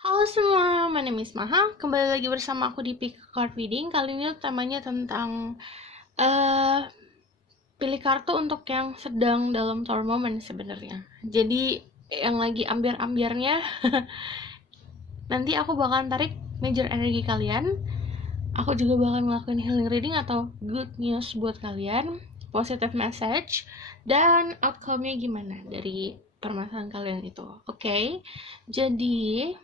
Halo semua, my name is Maha. Kembali lagi bersama aku di Pick Card Reading. Kali ini temanya tentang eh pilih kartu untuk yang sedang dalam tower moment sebenarnya. Jadi yang lagi ambiar-ambiarnya, nanti aku bakalan tarik major energi kalian. Aku juga bakal ngelakuin healing reading atau good news buat kalian, positive message, dan outcome-nya gimana dari permasalahan kalian itu. Oke, jadi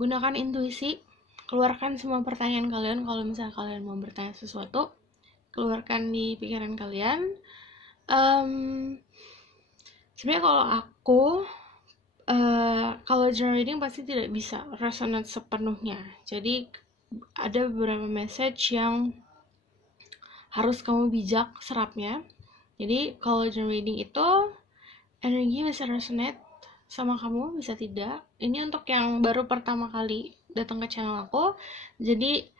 gunakan intuisi, keluarkan semua pertanyaan kalian. Kalau misalnya kalian mau bertanya sesuatu, keluarkan di pikiran kalian. Sebenarnya kalau aku, kalau journal reading pasti tidak bisa resonate sepenuhnya. Jadi ada beberapa message yang harus kamu bijak serapnya. Jadi kalau journal reading itu energi bisa resonate sama kamu, bisa tidak. Ini untuk yang baru pertama kali datang ke channel aku. Jadi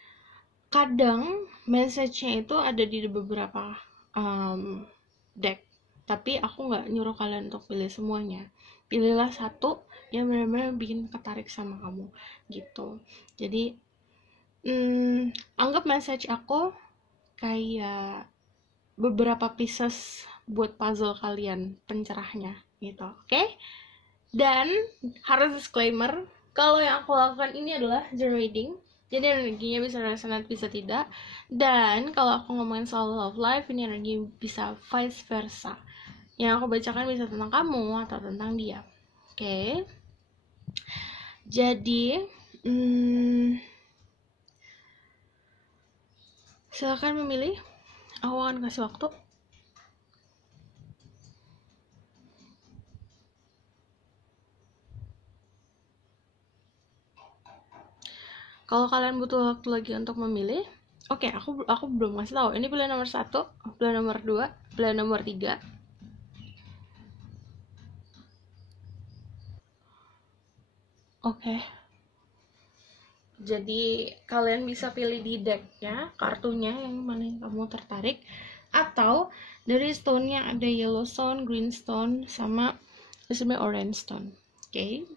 kadang message-nya itu ada di beberapa deck, tapi aku nggak nyuruh kalian untuk pilih semuanya. Pilihlah satu yang benar-benar bikin ketarik sama kamu gitu. Jadi anggap message aku kayak beberapa pieces buat puzzle kalian, pencerahnya gitu, oke? Dan harus disclaimer, kalau yang aku lakukan ini adalah journal reading, jadi energinya bisa resonate, bisa tidak. Dan kalau aku ngomongin soal love life, ini energi bisa vice versa. Yang aku bacakan bisa tentang kamu atau tentang dia. Oke. Jadi, silakan memilih. Aku akan kasih waktu. Kalau kalian butuh waktu lagi untuk memilih, oke, aku belum ngasih tahu. Ini pilihan nomor 1, pilihan nomor 2, pilihan nomor 3. Oke. Jadi kalian bisa pilih di decknya, kartunya yang mana yang kamu tertarik, atau dari stone-nya ada yellow stone, green stone, sama sebenarnya orange stone. Oke.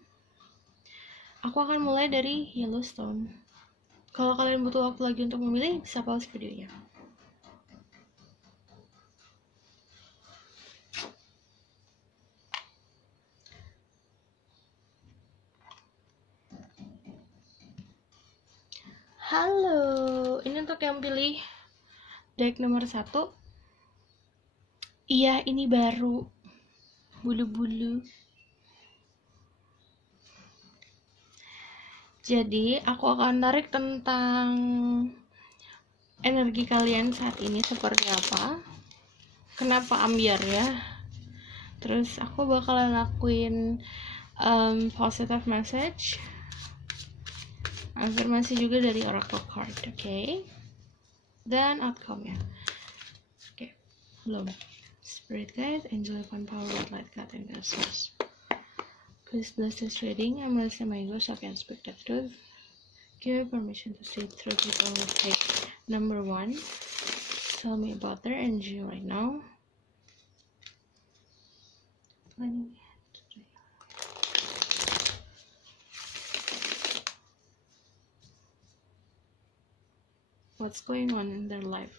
Aku akan mulai dari yellow stone. Kalau kalian butuh waktu lagi untuk memilih, bisa pause videonya. Halo, ini untuk yang pilih deck nomor 1. Iya, ini baru. Bulu-bulu. Jadi, aku akan tarik tentang energi kalian saat ini seperti apa. Kenapa ambiar ya? Terus aku bakalan lakuin positive message, afirmasi juga dari oracle card, oke? Dan outcome-nya. Oke, belum. Spirit guide, angel divine power, light God, and God source. Please bless this reading. I'm releasing my ego so I can speak the truth. Give me permission to see through people who take number 1. Tell me about their energy right now. What's going on in their life?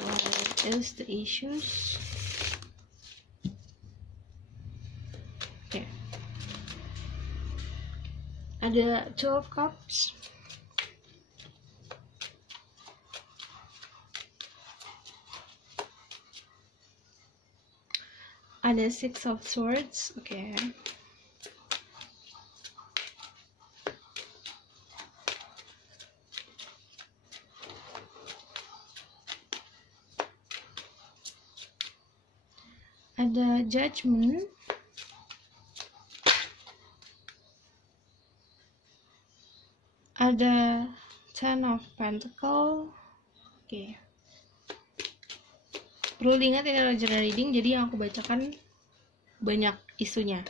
What is the issues? Okay. Ada 2 of Cups. Ada 6 of Swords. Okay. Ada Judgment. Ada 10 of Pentacle. Oke. Perlu diingat ini adalah journal reading, jadi yang aku bacakan banyak isunya,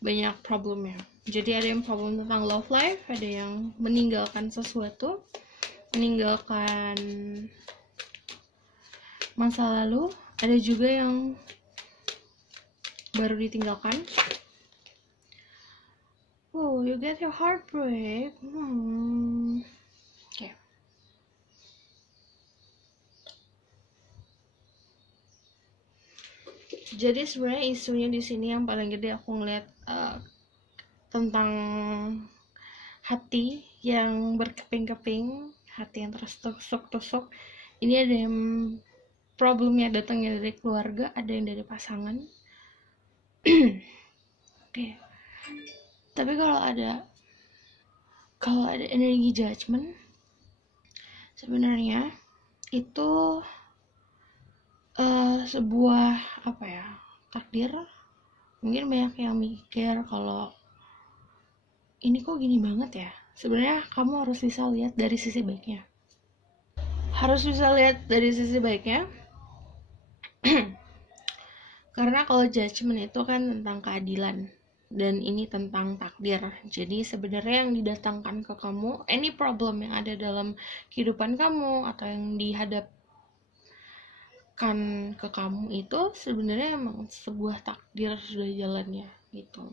banyak problemnya. Jadi ada yang problem tentang love life, ada yang meninggalkan sesuatu, meninggalkan masa lalu, ada juga yang baru ditinggalkan. Oh, you get your heartbreak. Okay. Jadi sebenarnya isunya di sini yang paling gede aku ngeliat tentang hati yang berkeping-keping, hati yang terus tusuk-tusuk. Ini ada yang problemnya datangnya dari keluarga, ada yang dari pasangan. Oke. Tapi kalau ada energi judgment, sebenarnya itu sebuah apa ya, takdir. Mungkin banyak yang mikir kalau ini kok gini banget ya. Sebenarnya kamu harus bisa lihat dari sisi baiknya. Karena kalau judgment itu kan tentang keadilan, dan ini tentang takdir. Jadi sebenarnya yang didatangkan ke kamu, any problem yang ada dalam kehidupan kamu atau yang dihadapkan ke kamu itu sebenarnya emang sebuah takdir sudah jalannya gitu.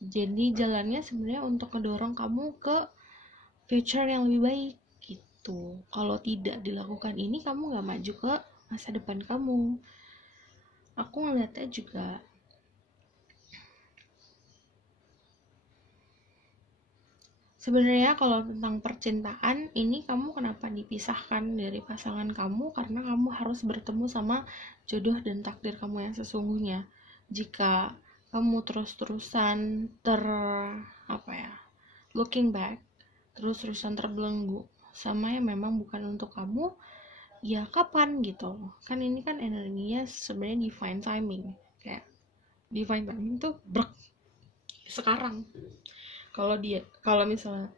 Jadi jalannya sebenarnya untuk mendorong kamu ke future yang lebih baik gitu. Kalau tidak dilakukan ini, kamu gak maju ke masa depan kamu. Aku ngeliatnya juga sebenarnya kalau tentang percintaan ini, kamu kenapa dipisahkan dari pasangan kamu? Karena kamu harus bertemu sama jodoh dan takdir kamu yang sesungguhnya. Jika kamu terus-terusan looking back, terus-terusan terbelenggu sama yang memang bukan untuk kamu, ya kapan gitu. Kan ini kan energinya sebenarnya divine timing. Kayak divine timing tuh sekarang. Kalau misalnya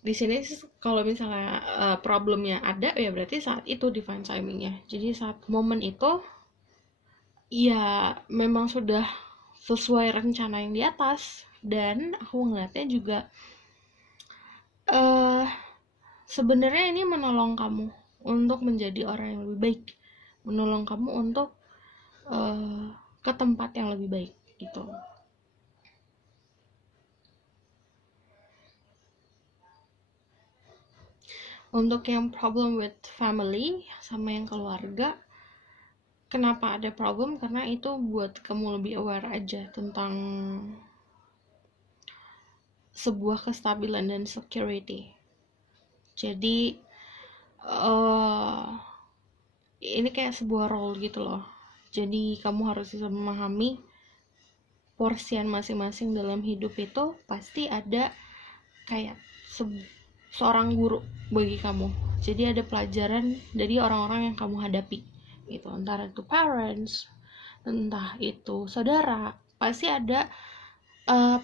di sini, kalau misalnya problemnya ada, ya berarti saat itu divine timingnya. Jadi saat momen itu ya memang sudah sesuai rencana yang di atas. Dan aku ngeliatnya juga sebenarnya ini menolong kamu untuk menjadi orang yang lebih baik, menolong kamu untuk ke tempat yang lebih baik gitu. Untuk yang problem with family sama yang keluarga, kenapa ada problem? Karena itu buat kamu lebih aware aja tentang sebuah kestabilan dan security. Jadi ini kayak sebuah role gitu loh. Jadi kamu harus bisa memahami porsian masing-masing dalam hidup itu pasti ada kayak seorang guru bagi kamu. Jadi ada pelajaran dari orang-orang yang kamu hadapi gitu, entah itu parents, entah itu saudara, pasti ada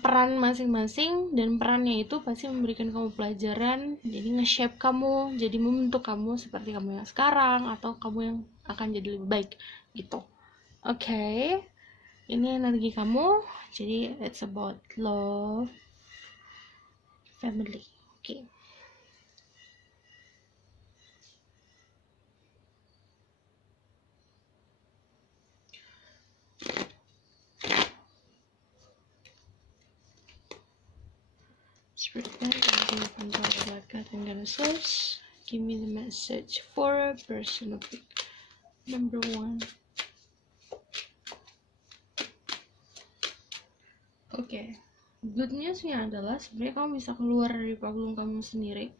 peran masing-masing, dan perannya itu pasti memberikan kamu pelajaran, jadi nge-shape kamu, jadi membentuk kamu seperti kamu yang sekarang atau kamu yang akan jadi lebih baik gitu. Oke. Ini energi kamu, jadi it's about love, family. Oke. Spirit guide, I'm going to find God and message. Give me the message for a person of it. Number 1. Oke. Good newsnya adalah sebenarnya kamu bisa keluar dari problem kamu sendiri,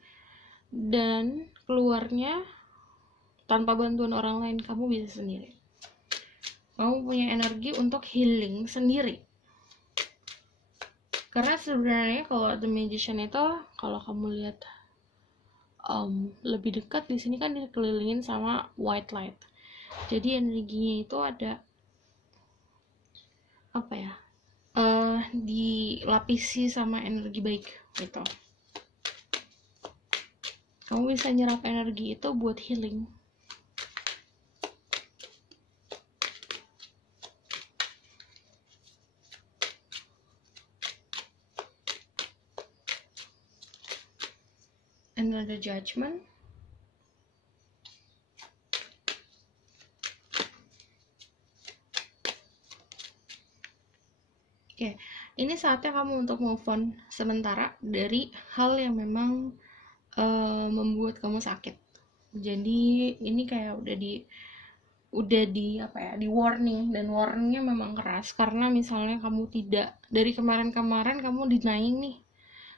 dan keluarnya tanpa bantuan orang lain, kamu bisa sendiri. Kamu punya energi untuk healing sendiri. Karena sebenarnya kalau The Magician itu, kalau kamu lihat lebih dekat di sini kan dikelilingin sama white light. Jadi energinya itu ada dilapisi sama energi baik gitu. Kamu bisa nyerap energi itu buat healing. Another judgment. Oke, ini saatnya kamu untuk move on sementara dari hal yang memang membuat kamu sakit. Jadi ini kayak udah di apa ya, di warning, dan warningnya memang keras karena misalnya kamu tidak, dari kemarin-kemarin kamu denying nih,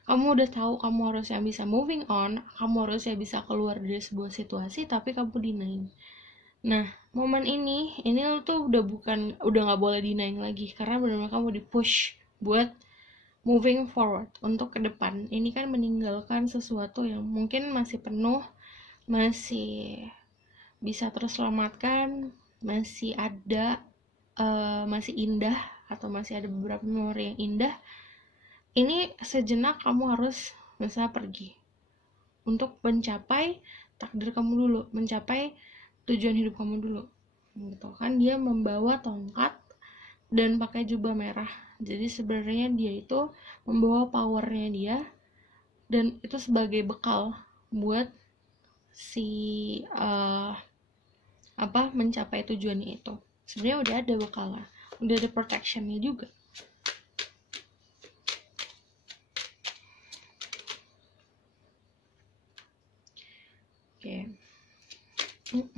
kamu udah tahu kamu harusnya bisa moving on, kamu harusnya bisa keluar dari sebuah situasi, tapi kamu denying. Nah, momen ini tuh udah nggak boleh denying lagi karena benar-benar kamu di push buat moving forward untuk ke depan. Ini kan meninggalkan sesuatu yang mungkin masih penuh, masih bisa terselamatkan, masih ada, masih indah, atau masih ada beberapa memori yang indah. Ini sejenak kamu harus bisa pergi untuk mencapai takdir kamu dulu, mencapai tujuan hidup kamu dulu, gitu kan. Dia membawa tongkat dan pakai jubah merah, jadi sebenarnya dia itu membawa powernya dia, dan itu sebagai bekal buat si mencapai tujuannya itu. Sebenarnya udah ada bekalnya, udah ada protectionnya juga. Oke. Oke.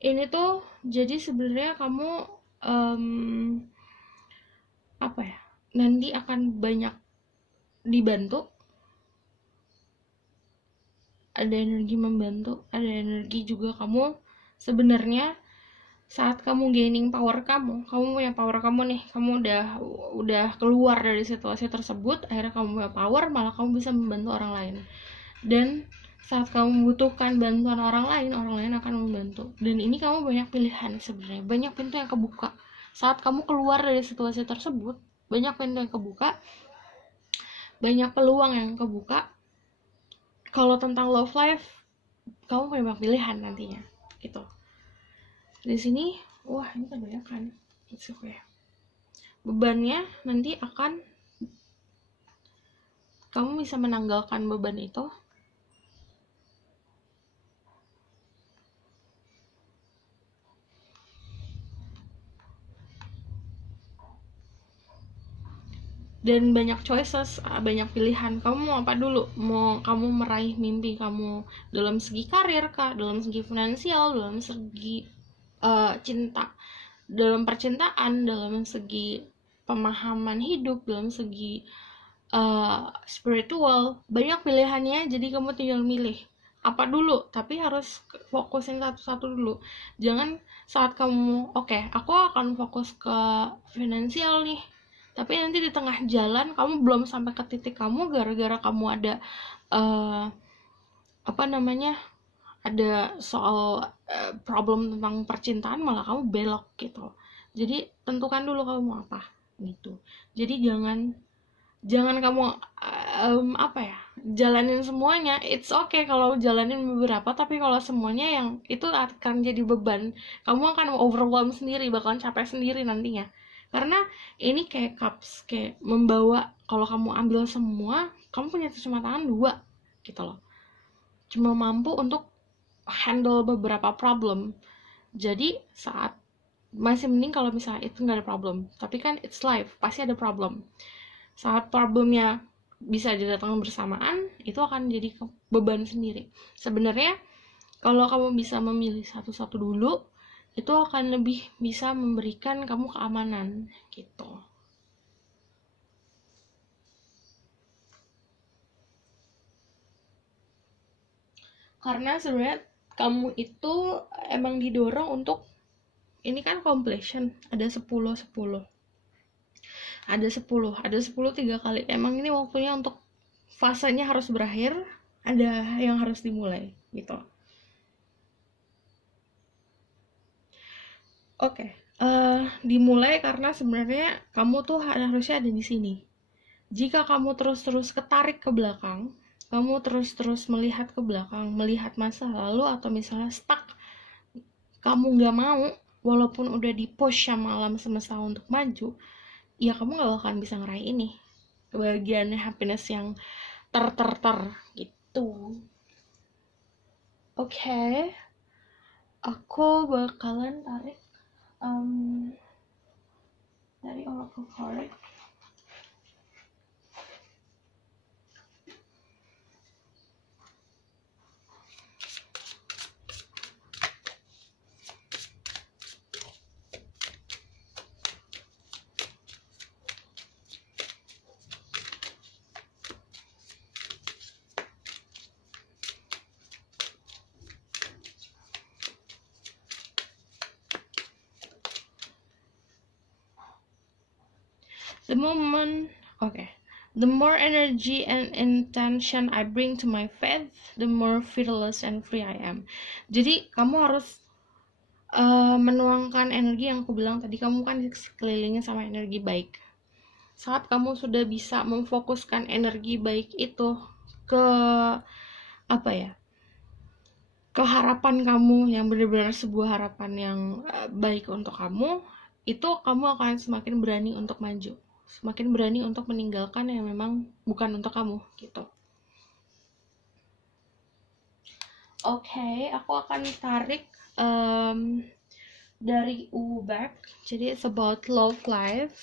Ini tuh jadi sebenarnya kamu nanti akan banyak dibantu, ada energi membantu, ada energi juga kamu sebenarnya saat kamu gaining power, kamu punya power kamu nih, kamu udah keluar dari situasi tersebut, akhirnya kamu punya power, malah kamu bisa membantu orang lain. Dan saat kamu membutuhkan bantuan orang lain akan membantu. Dan ini kamu banyak pilihan sebenarnya, banyak pintu yang kebuka. Saat kamu keluar dari situasi tersebut, banyak pintu yang kebuka, banyak peluang yang kebuka. Kalau tentang love life, kamu punya banyak pilihan nantinya, gitu. Di sini, wah ini kebanyakan, it's okay. Bebannya nanti akan kamu bisa menanggalkan beban itu dan banyak choices, banyak pilihan. Kamu mau apa dulu? Mau kamu meraih mimpi kamu dalam segi karir kah, dalam segi finansial, dalam segi cinta, dalam percintaan, dalam segi pemahaman hidup, dalam segi spiritual, banyak pilihannya. Jadi kamu tinggal milih apa dulu, tapi harus fokusin satu-satu dulu. Jangan saat kamu aku akan fokus ke finansial nih, tapi nanti di tengah jalan kamu belum sampai ke titik kamu gara-gara kamu ada ada soal problem tentang percintaan, malah kamu belok gitu. Jadi tentukan dulu kamu mau apa gitu. Jadi jangan kamu jalanin semuanya. It's okay kalau jalanin beberapa, tapi kalau semuanya yang itu akan jadi beban, kamu akan overwhelm sendiri, bakalan capek sendiri nantinya. Karena ini kayak cups, kayak membawa, kalau kamu ambil semua, kamu punya cuma tangan 2 gitu loh, cuma mampu untuk handle beberapa problem. Jadi saat masih mending kalau misalnya itu nggak ada problem, tapi kan it's life, pasti ada problem. Saat problemnya bisa didatangkan bersamaan, itu akan jadi beban sendiri. Sebenarnya kalau kamu bisa memilih satu-satu dulu, itu akan lebih bisa memberikan kamu keamanan gitu. Karena sebenarnya kamu itu emang didorong untuk, ini kan completion, ada 10 3 kali. Emang ini waktunya untuk fasenya harus berakhir, ada yang harus dimulai gitu. Dimulai karena sebenarnya kamu tuh harusnya ada di sini. Jika kamu terus-terus ketarik ke belakang, kamu terus-terus melihat ke belakang, melihat masa lalu, atau misalnya stuck, kamu nggak mau, walaupun udah di push sama alam semesta untuk maju, ya kamu gak akan bisa ngeraih ini kebahagiaan, happiness yang ter gitu. Oke, aku bakalan tarik dari Oracle card. The more energy and intention I bring to my faith, the more fearless and free I am. Jadi kamu harus menuangkan energi yang aku bilang tadi. Kamu kan sekelilingi sama energi baik. Saat kamu sudah bisa memfokuskan energi baik itu ke ke harapan kamu yang benar-benar sebuah harapan yang baik untuk kamu, itu kamu akan semakin berani untuk maju, semakin berani untuk meninggalkan yang memang bukan untuk kamu gitu. Oke, aku akan tarik dari Ubek. Jadi it's about love life.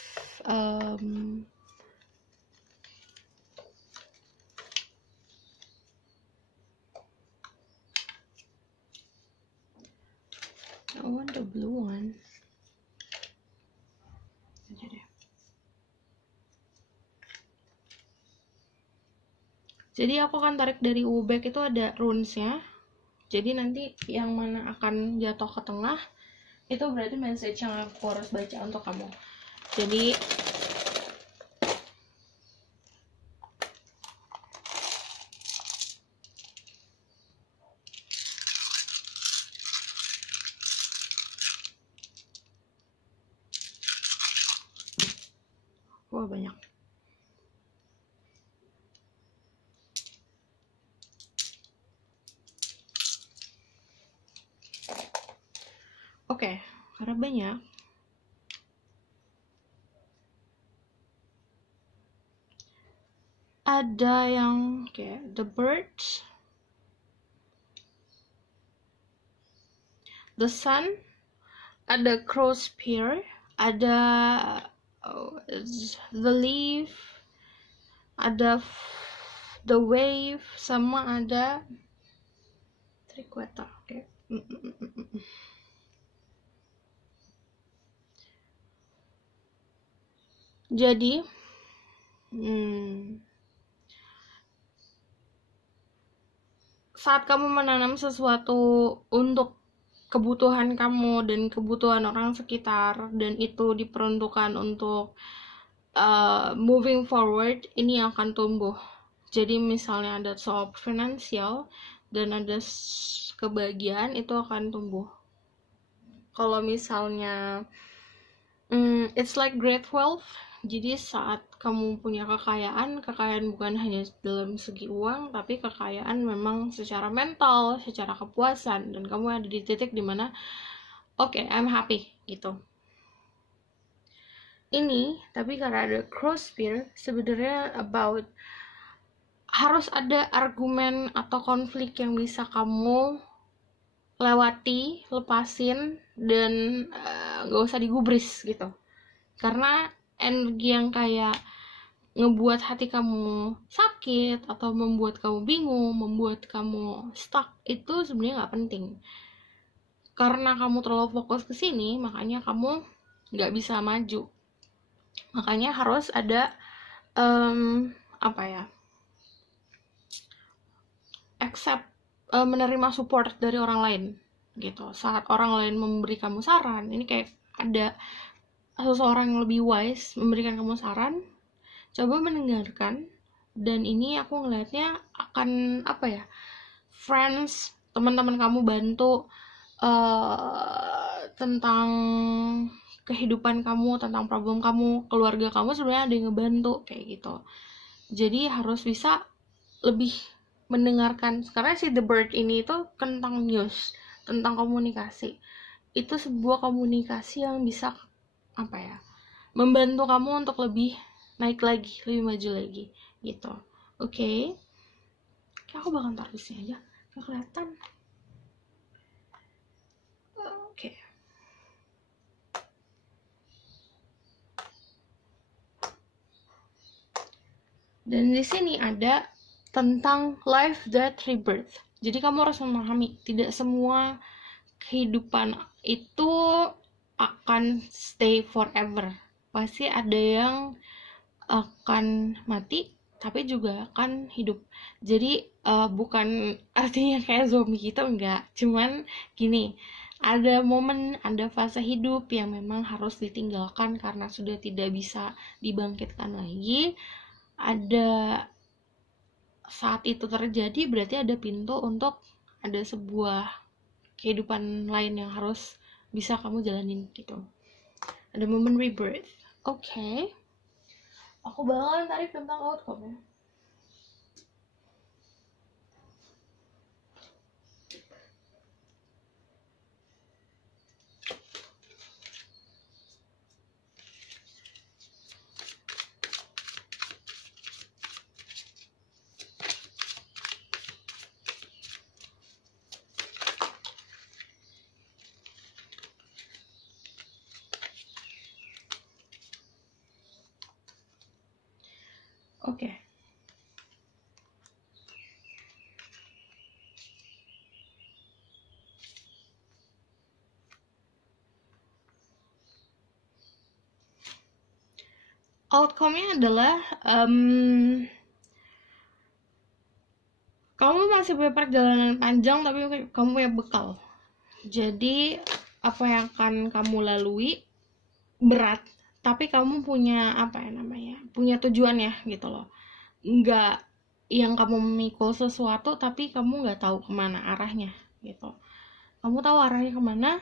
I want the blue one. Jadi aku akan tarik dari Ubek, itu ada runes-nya. Jadi nanti yang mana akan jatuh ke tengah itu berarti message yang aku harus baca untuk kamu. Jadi wah banyak. Oke, karena banyak. Ada yang kayak the birds, the sun, ada crow spear, ada the leaf, ada the wave, sama ada triqueta. Oke. Jadi saat kamu menanam sesuatu untuk kebutuhan kamu dan kebutuhan orang sekitar, dan itu diperuntukkan untuk moving forward, ini akan tumbuh. Jadi misalnya ada soal finansial dan ada kebahagiaan, itu akan tumbuh. Kalau misalnya it's like great wealth. Jadi saat kamu punya kekayaan bukan hanya dalam segi uang, tapi kekayaan memang secara mental, secara kepuasan, dan kamu ada di titik dimana oke, I'm happy gitu. Ini tapi karena ada crow spear, sebenarnya about harus ada argumen atau konflik yang bisa kamu lewati, lepasin, dan gak usah digubris gitu. Karena energi yang kayak ngebuat hati kamu sakit atau membuat kamu bingung, membuat kamu stuck, itu sebenarnya nggak penting. Karena kamu terlalu fokus ke sini, makanya kamu nggak bisa maju. Makanya harus ada menerima support dari orang lain gitu. Saat orang lain memberi kamu saran, ini kayak ada seseorang yang lebih wise memberikan kamu saran, coba mendengarkan. Dan ini aku ngelihatnya akan friends, teman-teman kamu bantu tentang kehidupan kamu, tentang problem kamu, keluarga kamu sebenarnya ada yang ngebantu kayak gitu. Jadi harus bisa lebih mendengarkan. Karena si The Bird ini itu tentang news, tentang komunikasi. itu sebuah komunikasi yang bisa membantu kamu untuk lebih naik lagi, lebih maju lagi gitu. Oke. Aku bakal taruh di sini aja, nggak kelihatan. Oke. Dan di sini ada tentang life, death, rebirth. Jadi kamu harus memahami tidak semua kehidupan itu akan stay forever. Pasti ada yang akan mati, tapi juga akan hidup. Jadi bukan artinya kayak zombie gitu, enggak. Cuman gini, ada momen, ada fase hidup yang memang harus ditinggalkan karena sudah tidak bisa dibangkitkan lagi. Ada saat itu terjadi, berarti ada pintu untuk ada sebuah kehidupan lain yang harus bisa kamu jalanin gitu. Ada momen rebirth. Oke. Aku bakalan tarik tentang outcome ya. Oke. Outcome-nya adalah kamu masih punya perjalanan panjang, tapi kamu punya bekal. Jadi apa yang akan kamu lalui berat, tapi kamu punya punya tujuan ya gitu loh. Nggak yang kamu memikul sesuatu tapi kamu nggak tahu kemana arahnya gitu. Kamu tahu arahnya kemana,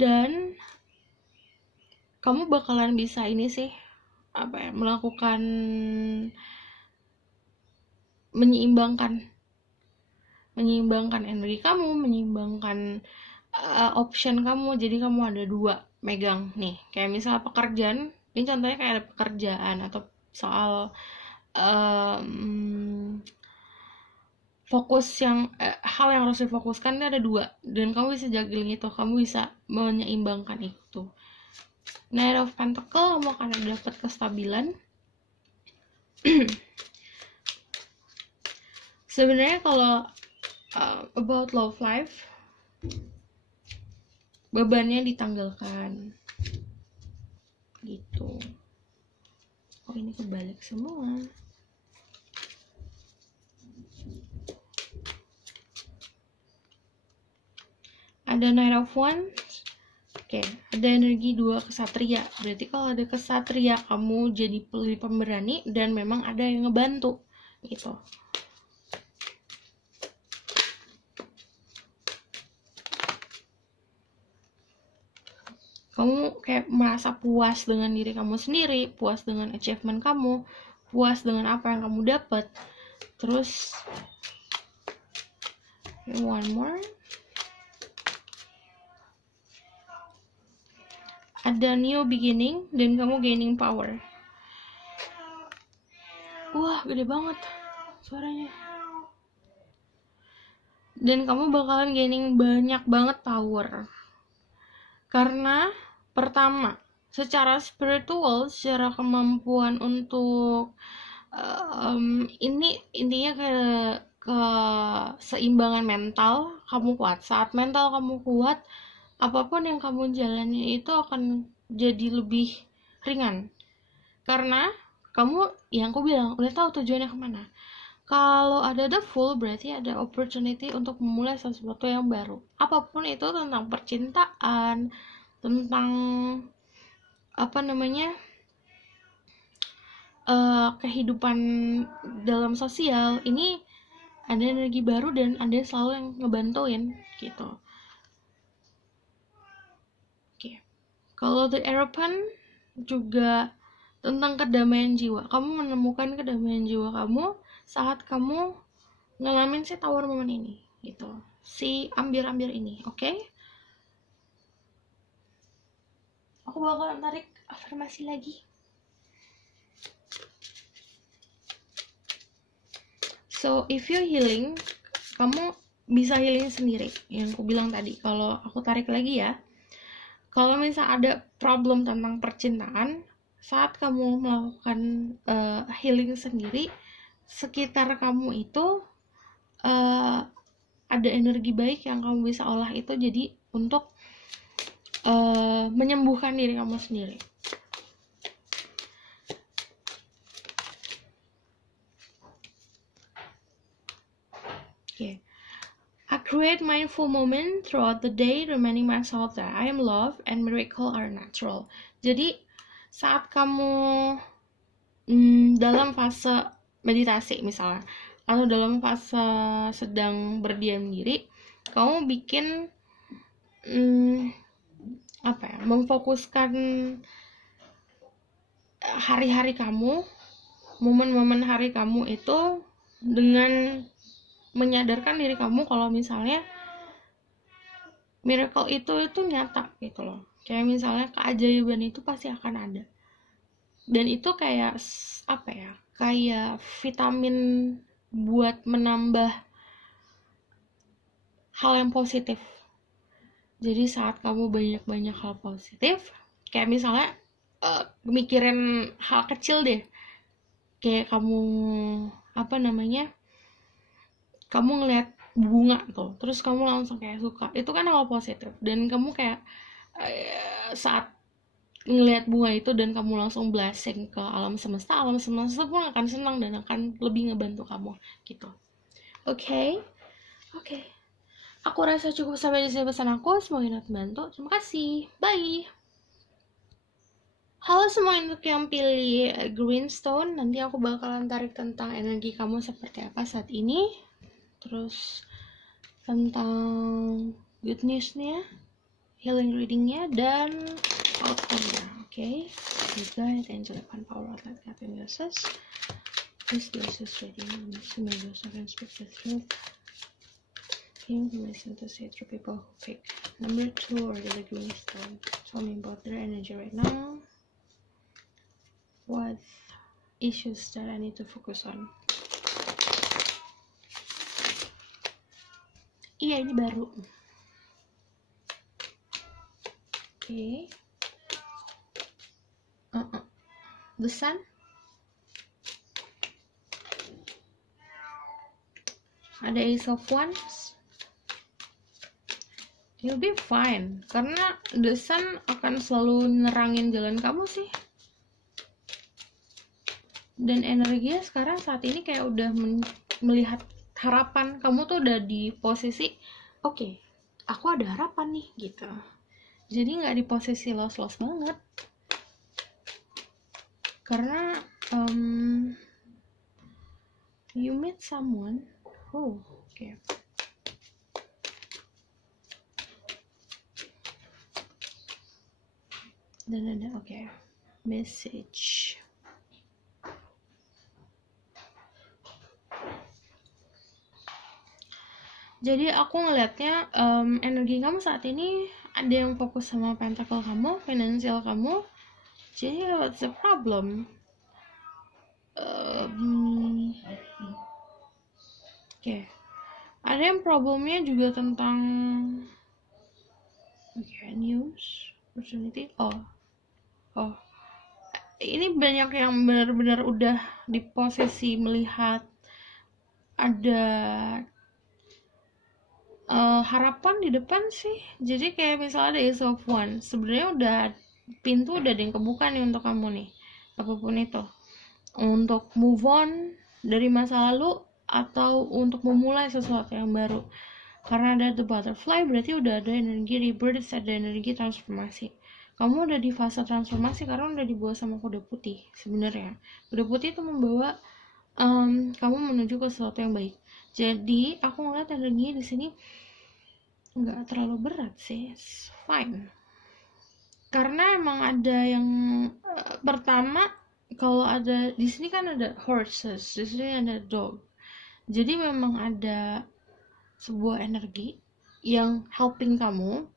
dan kamu bakalan bisa ini sih melakukan menyeimbangkan energi kamu, menyeimbangkan option kamu. Jadi kamu ada dua megang nih, kayak misal pekerjaan, ini contohnya kayak ada pekerjaan atau soal fokus yang hal yang harus difokuskan, ini ada dua, dan kamu bisa juggling itu, kamu bisa menyeimbangkan itu. Knight of Pentacle, kamu akan dapat kestabilan. Sebenarnya kalau about love life, bebannya ditanggalkan gitu. Oh, ini kebalik semua. Ada Knight of Wands. Oke, ada energi 2 kesatria. Berarti kalau ada kesatria, kamu jadi pemberani dan memang ada yang ngebantu gitu. Kamu kayak merasa puas dengan diri kamu sendiri, puas dengan achievement kamu, puas dengan apa yang kamu dapat. Terus one more, ada new beginning dan kamu gaining power. Wah, gede banget suaranya. Dan kamu bakalan gaining banyak banget power. Karena pertama, secara spiritual, secara kemampuan untuk ini intinya ke seimbangan mental kamu kuat. Saat mental kamu kuat, apapun yang kamu jalani itu akan jadi lebih ringan. Karena kamu, yang aku bilang, udah tahu tujuannya kemana. Kalau ada the Fool, berarti ada opportunity untuk memulai sesuatu yang baru. Apapun itu, tentang percintaan, tentang kehidupan dalam sosial, ini ada energi baru dan ada selalu yang ngebantuin gitu. Oke. Kalau the Hierophant juga tentang kedamaian jiwa. Kamu menemukan kedamaian jiwa kamu saat kamu ngalamin si Tower Moment ini gitu, si ambil ini. Oke? aku bakal tarik afirmasi lagi. So if you healing, kamu bisa healing sendiri. Yang aku bilang tadi, kalau aku tarik lagi ya, kalau misal ada problem tentang percintaan, saat kamu melakukan healing sendiri, sekitar kamu itu ada energi baik yang kamu bisa olah itu jadi untuk menyembuhkan diri kamu sendiri. Okay. I create mindful moment throughout the day, reminding myself that I am loved and miracles are natural. Jadi saat kamu dalam fase meditasi misalnya, atau dalam fase sedang berdiam diri, kamu bikin memfokuskan hari-hari kamu, momen-momen hari kamu itu dengan menyadarkan diri kamu kalau misalnya miracle itu nyata gitu loh. Kayak misalnya keajaiban itu pasti akan ada. Dan itu kayak kayak vitamin buat menambah hal yang positif. Jadi saat kamu banyak hal positif, kayak misalnya mikirin hal kecil deh, kayak kamu kamu ngeliat bunga tuh, terus kamu langsung kayak suka, itu kan hal positif. Dan kamu kayak saat ngeliat bunga itu dan kamu langsung blessing ke alam semesta pun akan senang dan akan lebih ngebantu kamu gitu. Oke. Aku rasa cukup sampai di sini pesan aku. Semoga ini membantu. Terima kasih. Bye. Halo semua untuk yang pilih Greenstone. Nanti aku bakalan tarik tentang energi kamu seperti apa saat ini. Terus tentang good news-nya, healing reading-nya, dan outcome-nya. Oke. Guide, angelic and power outlet Captain Yoses. Please bless this reading. To make yourself and speak the truth. Information to say through people who pick number 2 or the Greenstone. Tell me about their energy right now. What issues that I need to focus on? Iya, ini baru. Oke. The Sun. Ada Ace of Wands. You'll be fine, karena The Sun akan selalu nerangin jalan kamu sih. Dan energinya sekarang saat ini kayak udah melihat harapan. Kamu tuh udah di posisi oke, aku ada harapan nih gitu. Jadi nggak di posisi lost banget. Karena you meet someone. Okay. Dan ada message. Jadi aku ngelihatnya energi kamu saat ini ada yang fokus sama pentacle kamu, finansial kamu. Jadi what's the problem? Ada yang problemnya juga tentang news, opportunity. Ini banyak yang benar-benar udah di posisi melihat ada harapan di depan sih. Jadi kayak misalnya ada Ace of Wands, sebenarnya udah pintu udah ada yang kebuka nih untuk kamu nih, apapun itu, untuk move on dari masa lalu atau untuk memulai sesuatu yang baru. Karena ada the butterfly, berarti udah ada energi rebirth, ada energi transformasi. Kamu udah di fase transformasi karena udah dibawa sama kuda putih. Sebenarnya kuda putih itu membawa kamu menuju ke sesuatu yang baik. Jadi aku ngeliat energinya di sini nggak terlalu berat sih, it's fine. Karena emang ada yang pertama, kalau ada di sini kan ada horses, di sini ada dog. Jadi memang ada sebuah energi yang helping kamu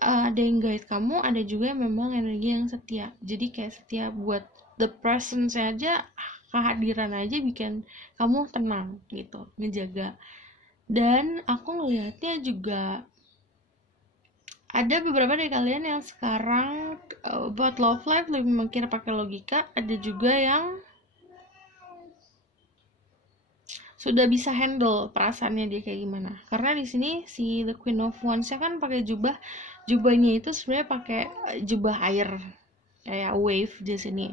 ada yang guide kamu, ada juga yang memang energi yang setia. Jadi kayak setia buat the presence aja, kehadiran aja bikin kamu tenang gitu, ngejaga. Dan aku ngelihatnya juga ada beberapa dari kalian yang sekarang buat love life lebih mikir pakai logika, ada juga yang sudah bisa handle perasaannya dia kayak gimana. Karena di sini si The Queen of Wands-nya kan pakai jubahnya itu sebenarnya pakai jubah air kayak wave di sini.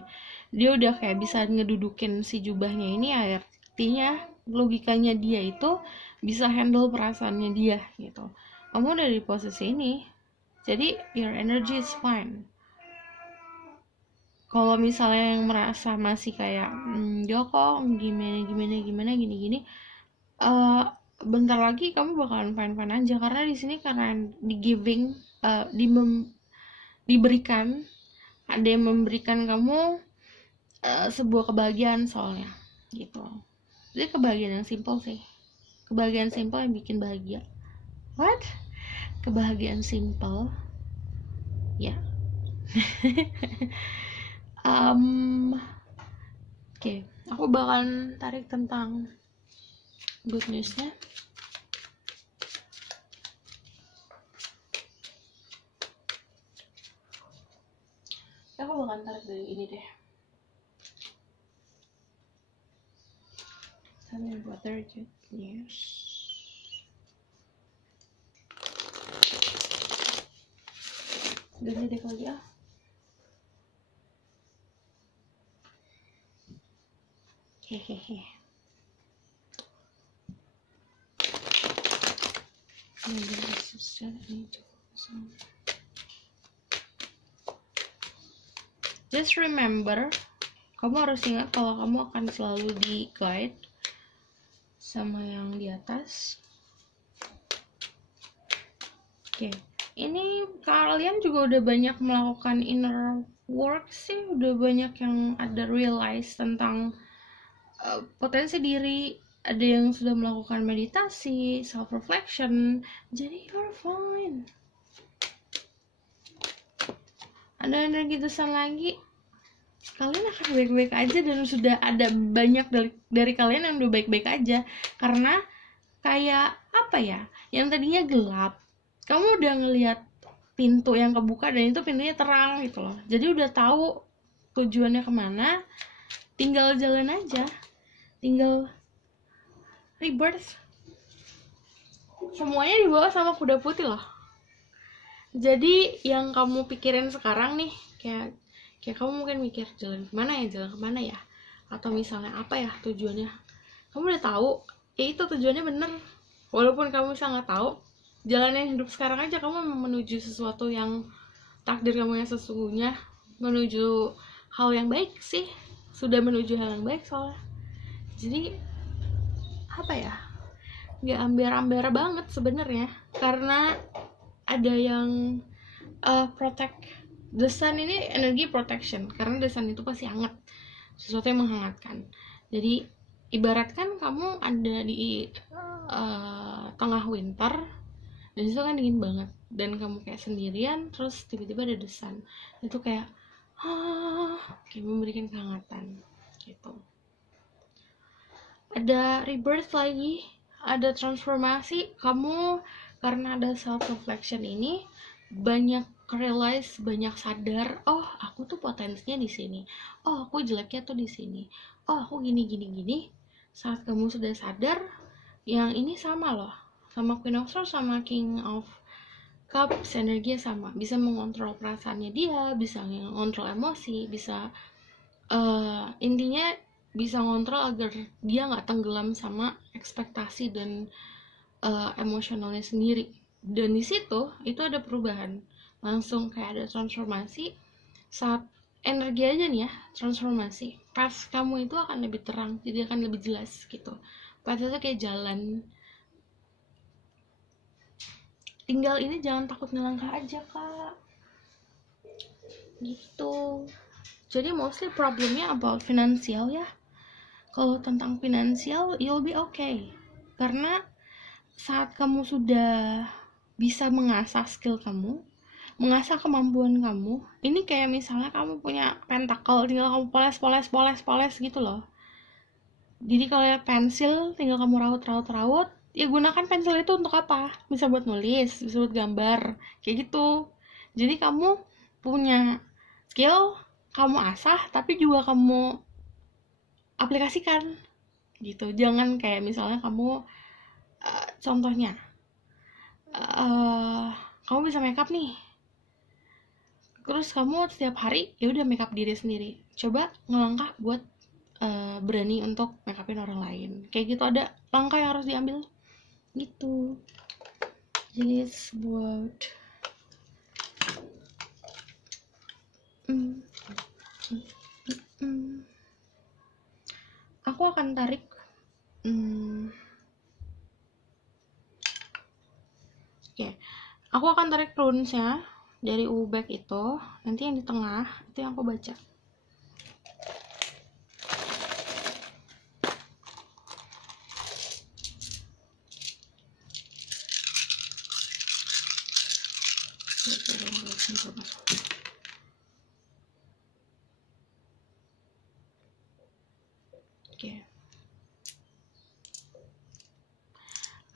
Dia udah kayak bisa ngedudukin si jubahnya ini air. Artinya logikanya dia itu bisa handle perasaannya dia gitu. Kamu udah di posisi ini, jadi your energy is fine. Kalau misalnya yang merasa masih kayak Joko gimana gini bentar lagi kamu bakalan fine aja, karena di sini karena di giving diberikan, ada yang memberikan kamu sebuah kebahagiaan soalnya gitu. Jadi kebahagiaan yang simple sih, kebahagiaan simple yang bikin bahagia. What? Kebahagiaan simple ya. Oke, aku bakalan tarik tentang good newsnya. Aku bakalan tarik dari ini deh. Tell me what are good news. Gini deh lagi ah. Hehehe. Just remember, kamu harus ingat kalau kamu akan selalu di guide sama yang di atas. Oke, ini kalian juga udah banyak melakukan inner work sih, udah banyak yang ada realize tentang potensi diri. Ada yang sudah melakukan meditasi, self reflection, jadi you're fine. Ada energi desan lagi, kalian akan baik-baik aja, dan sudah ada banyak dari kalian yang udah baik-baik aja. Karena kayak apa ya, yang tadinya gelap, kamu udah ngelihat pintu yang kebuka dan itu pintunya terang gitu loh. Jadi udah tahu tujuannya kemana, tinggal jalan aja, tinggal rebirth. Semuanya dibawa sama kuda putih loh. Jadi yang kamu pikirin sekarang nih, kayak kamu mungkin mikir jalan kemana ya, atau misalnya apa ya tujuannya, kamu udah tahu ya itu tujuannya bener. Walaupun kamu bisa nggak tahu jalan yang hidup sekarang aja, kamu menuju sesuatu yang takdir kamu yang sesungguhnya, menuju hal yang baik sih, sudah menuju hal yang baik soalnya. Jadi apa ya, nggak amber-amber banget sebenarnya, karena ada yang protect. The sun ini energi protection, karena the sun itu pasti hangat, sesuatu yang menghangatkan. Jadi ibaratkan kamu ada di tengah winter, dan itu kan dingin banget, dan kamu kayak sendirian, terus tiba-tiba ada the sun, itu kayak kayak memberikan kehangatan gitu. Ada rebirth lagi, ada transformasi. Kamu karena ada self reflection ini banyak realize, banyak sadar, oh aku tuh potensinya di sini, oh aku jeleknya tuh di sini, oh aku gini. Saat kamu sudah sadar, yang ini sama loh sama Queen of Swords sama King of Cups, energinya sama, bisa mengontrol perasaannya dia, bisa mengontrol emosi, bisa intinya bisa ngontrol agar dia nggak tenggelam sama ekspektasi dan emosionalnya sendiri. Dan di situ itu ada perubahan, langsung kayak ada transformasi. Saat energi aja nih ya, transformasi, pas kamu itu akan lebih terang, jadi akan lebih jelas gitu. Pas itu kayak jalan, tinggal ini jangan takut ngelangkah aja kak gitu. Jadi mostly problemnya about finansial ya. Kalau tentang finansial, you'll be okay. Karena saat kamu sudah bisa mengasah skill kamu, mengasah kemampuan kamu. Ini kayak misalnya kamu punya pentakel, tinggal kamu poles gitu loh. Jadi kalau ya pensil tinggal kamu raut, ya gunakan pensil itu untuk apa? Bisa buat nulis, bisa buat gambar, kayak gitu. Jadi kamu punya skill, kamu asah, tapi juga kamu aplikasikan gitu. Jangan kayak misalnya kamu contohnya kamu bisa makeup nih, terus kamu setiap hari ya udah makeup diri sendiri. Coba ngelangkah buat berani untuk makeupin orang lain, kayak gitu. Ada langkah yang harus diambil gitu. Jadi it's buat aku akan tarik aku akan tarik runesnya dari Ubek itu. Nanti yang di tengah itu yang aku baca. Oke.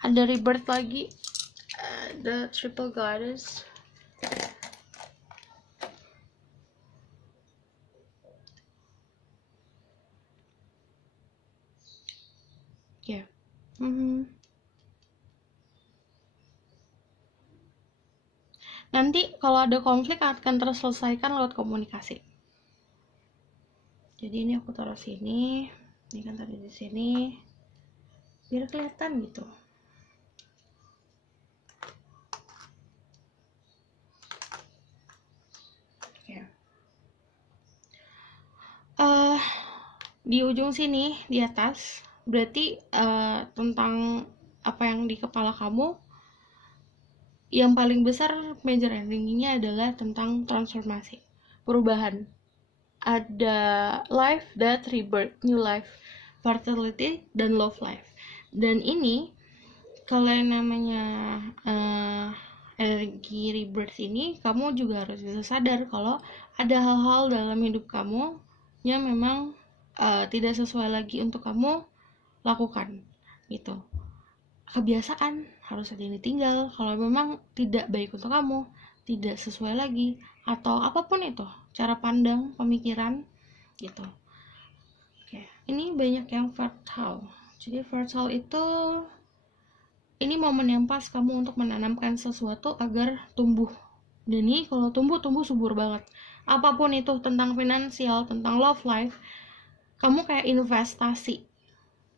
Ada rebirth lagi. The triple goddess. Ya. Nanti kalau ada konflik akan terselesaikan lewat komunikasi. Jadi ini aku taruh sini, ini kan tadi di sini, biar kelihatan gitu. Oke. Di ujung sini di atas berarti tentang apa yang di kepala kamu. Yang paling besar major ending-nya adalah tentang transformasi, perubahan. Ada life, death, rebirth, new life, fertility, dan love life. Dan ini kalau yang namanya energi rebirth ini, kamu juga harus bisa sadar kalau ada hal-hal dalam hidup kamu yang memang tidak sesuai lagi untuk kamu lakukan gitu. Kebiasaan harus ada yang ditinggal kalau memang tidak baik untuk kamu, tidak sesuai lagi, atau apapun itu, cara pandang, pemikiran gitu. Oke, ini banyak yang fertile. Jadi fertile itu ini momen yang pas kamu untuk menanamkan sesuatu agar tumbuh. Dan ini kalau tumbuh subur banget. Apapun itu, tentang finansial, tentang love life, kamu kayak investasi.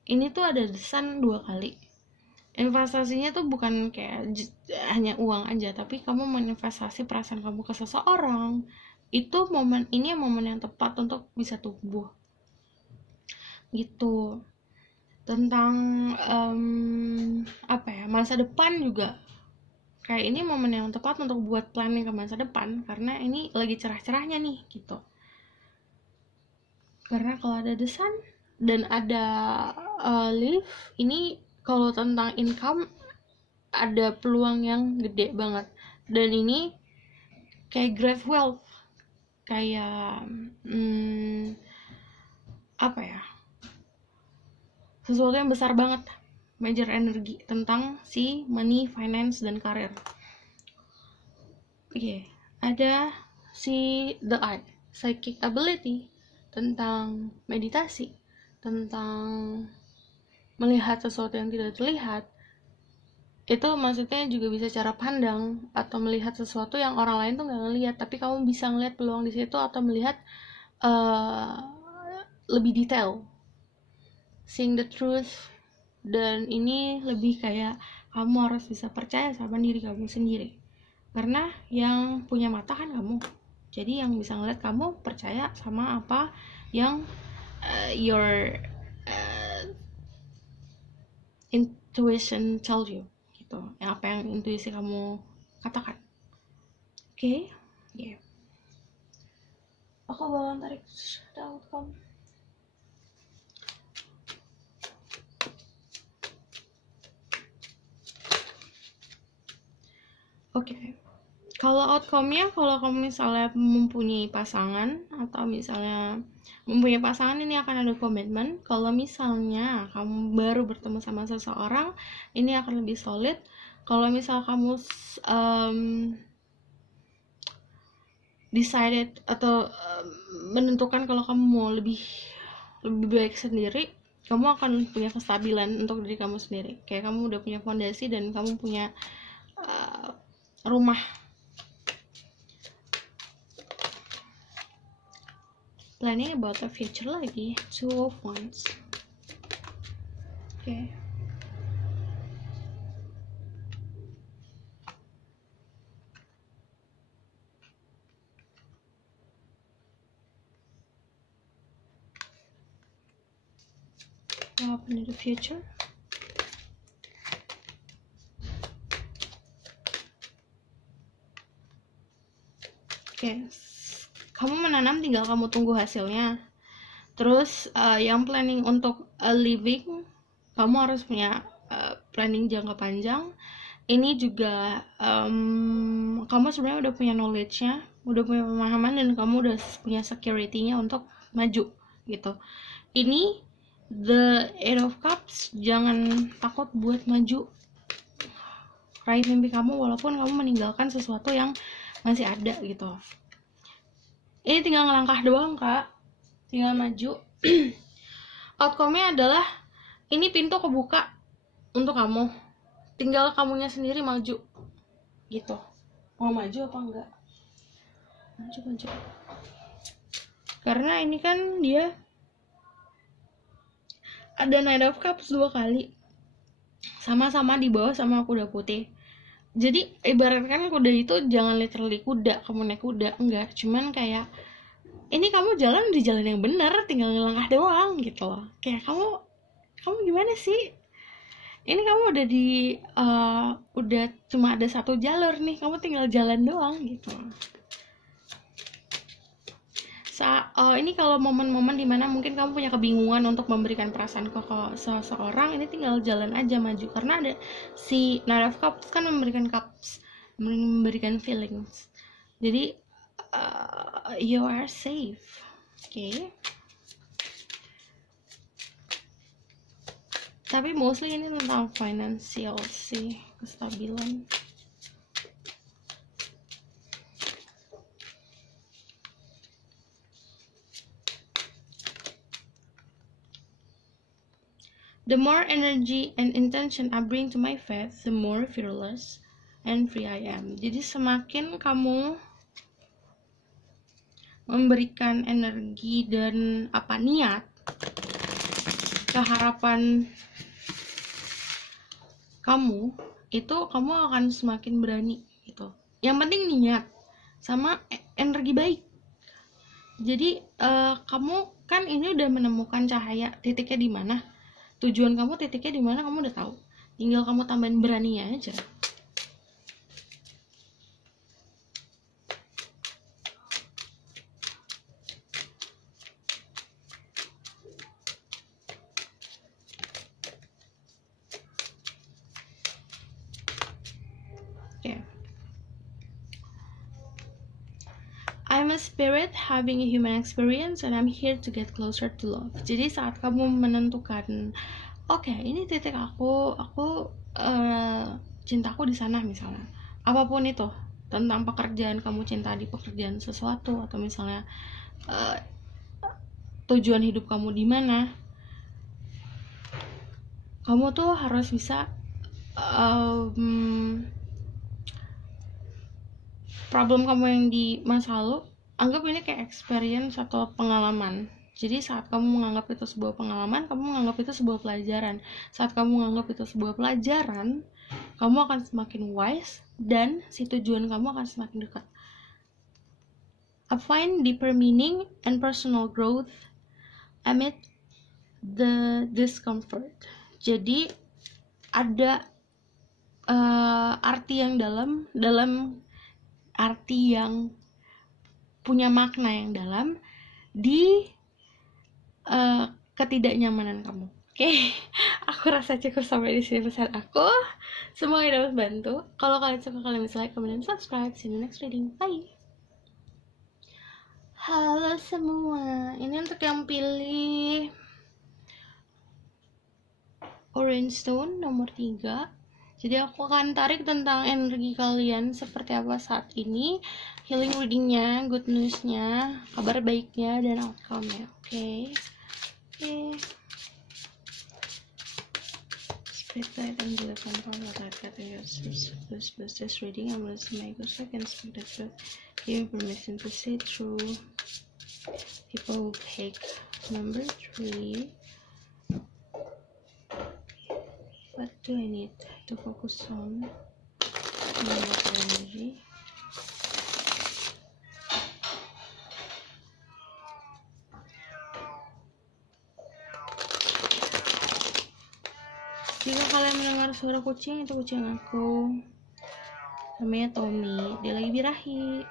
Ini tuh ada desan 2 kali. Investasinya tuh bukan kayak hanya uang aja, tapi kamu menginvestasi perasaan kamu ke seseorang. Itu momen ini momen yang tepat untuk bisa tumbuh gitu. Tentang apa ya, masa depan juga kayak ini momen yang tepat untuk buat planning ke masa depan, karena ini lagi cerah-cerahnya nih gitu. Karena kalau ada the sun dan ada leaf, ini kalau tentang income ada peluang yang gede banget. Dan ini kayak great wealth, kayak apa ya, sesuatu yang besar banget, major energi tentang si money, finance, dan karir. Oke, ada si the eye, psychic ability, tentang meditasi, tentang melihat sesuatu yang tidak terlihat. Itu maksudnya juga bisa cara pandang atau melihat sesuatu yang orang lain tuh nggak ngelihat, tapi kamu bisa ngelihat peluang di situ atau melihat lebih detail, seeing the truth. Dan ini lebih kayak kamu harus bisa percaya sama diri kamu sendiri, karena yang punya mata kan kamu. Jadi yang bisa ngeliat kamu percaya sama apa yang your intuition tell you gitu, yang apa yang intuisi kamu katakan. Oke. Yeah. Aku bakalan tarik the outcome. Oke. Kalau outcome-nya, kalau kamu misalnya mempunyai pasangan atau misalnya mempunyai pasangan, ini akan ada komitmen. Kalau misalnya kamu baru bertemu sama seseorang, ini akan lebih solid. Kalau misal kamu decided atau menentukan kalau kamu mau lebih baik sendiri, kamu akan punya kestabilan untuk diri kamu sendiri. Kayak kamu udah punya fondasi dan kamu punya rumah. Planning about the future lagi, 2 of Wands. Okay. What happened in the future? Okay. Kamu menanam, tinggal kamu tunggu hasilnya. Terus yang planning untuk living, kamu harus punya planning jangka panjang. Ini juga kamu sebenarnya udah punya knowledge-nya, udah punya pemahaman, dan kamu udah punya security-nya untuk maju gitu. Ini the 8 of Cups, jangan takut buat maju, raih mimpi kamu walaupun kamu meninggalkan sesuatu yang masih ada gitu. Ini tinggal ngelangkah doang, Kak, tinggal maju. Outcome-nya adalah ini pintu kebuka untuk kamu, tinggal kamunya sendiri maju gitu. Mau maju apa enggak? Maju. Karena ini kan dia ada Knight of Cups 2 kali, sama-sama di bawah sama kuda putih. Jadi ibaratkan kuda itu jangan literally kuda, kamu naik kuda, enggak, cuman kayak ini kamu jalan di jalan yang benar, tinggal ngelangkah doang gitu loh. Kayak kamu gimana sih? Ini kamu udah udah cuma ada satu jalur nih, kamu tinggal jalan doang gitu. Ini kalau momen-momen dimana mungkin kamu punya kebingungan untuk memberikan perasaan ke seseorang, ini tinggal jalan aja maju, karena ada si Knight of Cups kan memberikan feelings. Jadi you are safe. Okay. Tapi mostly ini tentang financial sih, kestabilan. The more energy and intention I bring to my faith, the more fearless and free I am. Jadi semakin kamu memberikan energi dan niat ke harapan kamu, itu kamu akan semakin berani gitu. Yang penting niat sama energi baik. Jadi kamu kan ini udah menemukan cahaya, titiknya di mana, tujuan kamu titiknya di mana, kamu udah tahu. Tinggal kamu tambahin beraninya aja. I'm a spirit having a human experience and I'm here to get closer to love. Jadi saat kamu menentukan, oke, ini titik aku cintaku di sana misalnya, apapun itu, tentang pekerjaan, kamu cinta di pekerjaan sesuatu, atau misalnya tujuan hidup kamu di mana, kamu tuh harus bisa problem kamu yang di masa lalu, anggap ini kayak experience atau pengalaman. Jadi saat kamu menganggap itu sebuah pengalaman, kamu menganggap itu sebuah pelajaran. Saat kamu menganggap itu sebuah pelajaran, kamu akan semakin wise dan si tujuan kamu akan semakin dekat. I find deeper meaning and personal growth amid the discomfort. Jadi ada arti yang dalam arti yang punya makna yang dalam di ketidaknyamanan kamu. Oke, aku rasa cukup sampai di sini pesan aku. Semoga dapat bantu. Kalau kalian suka, kalian bisa like, comment, dan subscribe. See you in the next reading. Bye. Halo semua, ini untuk yang pilih Orange Stone nomor 3. Jadi aku akan tarik tentang energi kalian seperti apa saat ini, healing readingnya, good newsnya, kabar baiknya, dan outcome-nya. Oke. Spirit guide and the control that this reading. I'm listening to my ghost. I can speak the truth. Give permission to see through people who take. Number 3. What do I need to focus on? Energy. Jika kalian mendengar suara kucing, itu kucing aku. Namanya Tommy, dia lagi birahi.